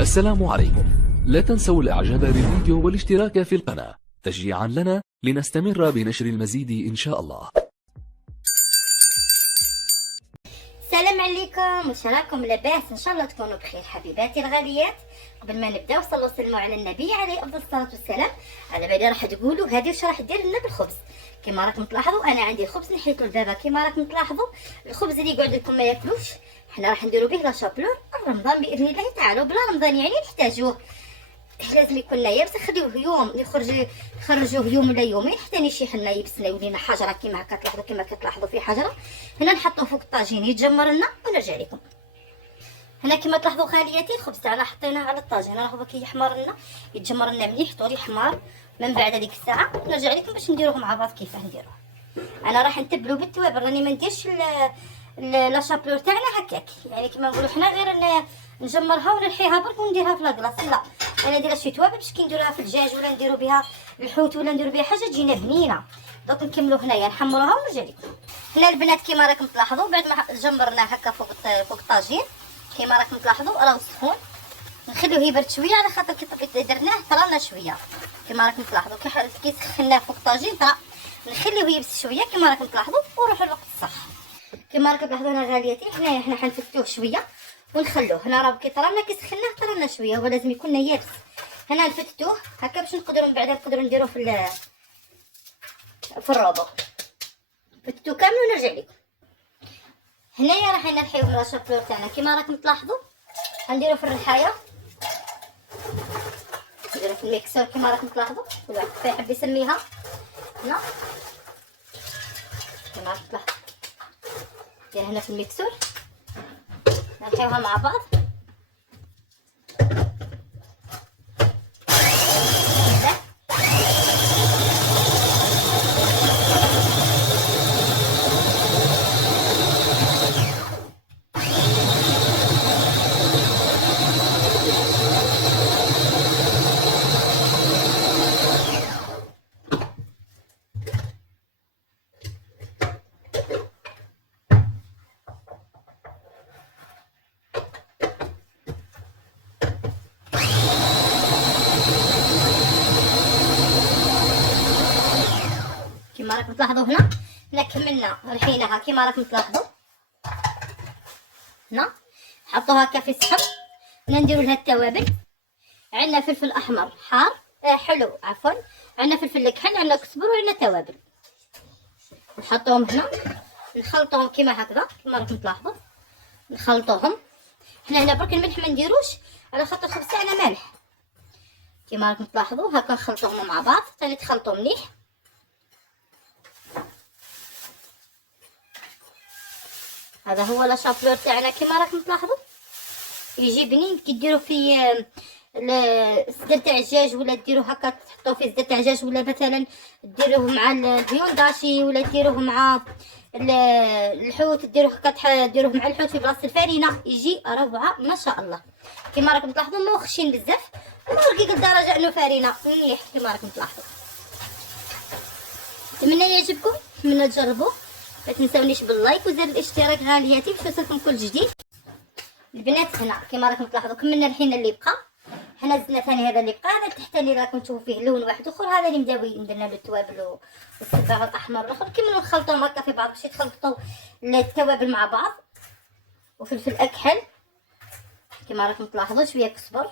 السلام عليكم. لا تنسوا الاعجاب بالفيديو والاشتراك في القناة تشجيعا لنا لنستمر بنشر المزيد ان شاء الله. السلام عليكم، واش راكم؟ لاباس؟ ان شاء الله تكونوا بخير حبيباتي الغاليات. قبل ما نبداو صلوا وسلموا على النبي عليه افضل الصلاه والسلام. على بالي راح تقولوا هذه واش راح دير لنا بالخبز. كما راكم تلاحظوا انا عندي الخبز نحيتو لبابا. كما راكم تلاحظوا الخبز اللي يقعد لكم ما ياكلوش حنا راح نديرو به لا شابلور رمضان باذن الله تعالى. بلا رمضان يعني نحتاجوه، لازم يكون يابس. خليوه يوم نخرجوه يوم ولا يومين حتى يشيح لنا يبس لنا يولينا حجره. كما هكا تلاحظوا، كما كتلاحظوا في حجره هنا نحطوه فوق الطاجين يتجمر لنا ونرجع لكم. هنا كما تلاحظوا خالياتي الخبز تاعنا حطيناه على الطاجين راهو كي يحمر لنا يتجمر لنا مليح طوري حمار. من بعد هذيك الساعه نرجع لكم باش نديروه مع بعض كيفاه نديروه. انا راح نتبلو بالتوابل، راني ما نديرش لا شابلور تاعنا هكاك يعني كما نقولوا حنا غير نجمرها ونلحيها برك ونديرها في لاكلاص. لا، انا نديرها شي توابل باش كي نديروها في الدجاج ولا نديرو بها الحوت ولا نديرو بها حاجه تجينا بنينه. دوك نكملو هنايا نحمروها ونرجع لكم. هنا البنات كما راكم تلاحظوا بعد ما جمرناه هكا فوق الطاجين كما راكم تلاحظوا راه سخون. نخليوه يبرد شويه على خاطر كي درناه طرانا شويه. كما راكم تلاحظوا كي سخناه فوق الطاجين طرا نخليوه يبس شويه كما راكم تلاحظوا ونروحوا الوقت الصح. كما راكم تلاحظوا هنا غالياتي حنا حنفتوه شويه ونخلوه. هنا راه كي طرانا كي سخناه طرانا شويه هو لازم يكون يابس. هنا نفتوه هكا باش نقدروا من بعد نقدروا نديروه في الروبو. فتوه كامل ونرجع لكم. هنايا راح نرحيو لا شابلور تاعنا كما راكم تلاحظوا غنديرو في الرحايه، نديرو في الميكسور كما راكم تلاحظوا. كل واحد كيف يحب يسميها. هنا كما راكم تلاحظوا ندير هنا في الميكسور نرحيوها مع بعض. كما راكم تلاحظوا هنا كملنا رحيناها كما راكم تلاحظوا. هنا حطوها هكا في الصحن. هنا نديروا لها التوابل. عندنا فلفل احمر حار حلو عفوا، عندنا فلفل كحل، عندنا كزبر، وعندنا توابل. نحطوهم هنا نخلطوهم كما هكذا كما راكم تلاحظوا نخلطوهم. هنا برك الملح ما نديروش على خاطر الخبز تاعنا مالح. كما راكم تلاحظوا هكا نخلطوهم مع بعض حتى يتخلطوا مليح. هذا هو لا شابلور تاعنا كما راكم تلاحظوا يجي بنين. كي ديروا في الصدر تاع الدجاج ولا ديروا هكا تحطوه في صدر تاع الدجاج ولا مثلا ديروه مع البيونداشي ولا ديروه مع الحوت ديروه هكا ديروه مع الحوت في بلاصه الفرينه يجي روعه ما شاء الله. كما راكم تلاحظوا مو خشين بزاف ومو رقيق لدرجه انه فرينه مليح كما راكم تلاحظوا. نتمنى يعجبكم، نتمنى تجربوه. ما تنسونيش باللايك وزر الاشتراك غالياتي باش يوصلكم كل جديد. البنات هنا كما راكم تلاحظوا كملنا الحين اللي بقى. هنا زدنا ثاني هذا اللي بقى. هذا التحتاني راكم تشوفوا فيه لون واحد اخر هذا اللي مداوي درنا له التوابل والصباغ الاحمر الاخر. كملوا نخلطوهم هكا في بعض باش يتخلطوا التوابل مع بعض. وفلفل اكحل كما راكم تلاحظوا شويه كزبر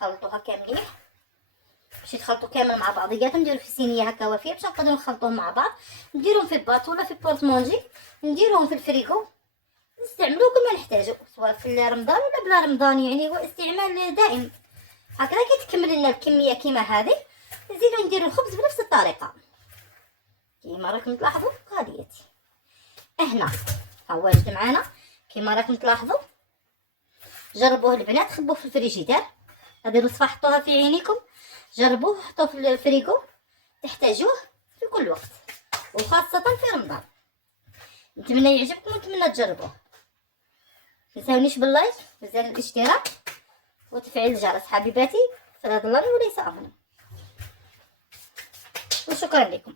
خلطوها كاملين باش يتخلطوا كامل مع بعضياتهم. نديرو في صينيه هكا وافيه باش نقدروا نخلطوهم مع بعض. نديروهم في باط ولا في بورتمونجي، نديروهم في الفريغو نستعملوه كما نحتاجو سواء في رمضان ولا بلا رمضان يعني هو استعمال دائم. هكذا كي تكمل لنا الكميه كيما هذه نزيدو نديرو الخبز بنفس الطريقه كيما راكم تلاحظوا غادياتي. هنا ها هو جد معانا كيما راكم تلاحظوا. جربوه البنات، خبوه في الفريجيدير. هذه الوصفه حطوها في عينيكم، جربوه حطوه في الفريغو تحتاجوه في كل وقت وخاصه في رمضان. نتمنى يعجبكم ونتمنى تجربوه. متنساونيش باللايك وزر الاشتراك وتفعيل الجرس حبيباتي. فراد الله وليس امرا. وشكرا لكم.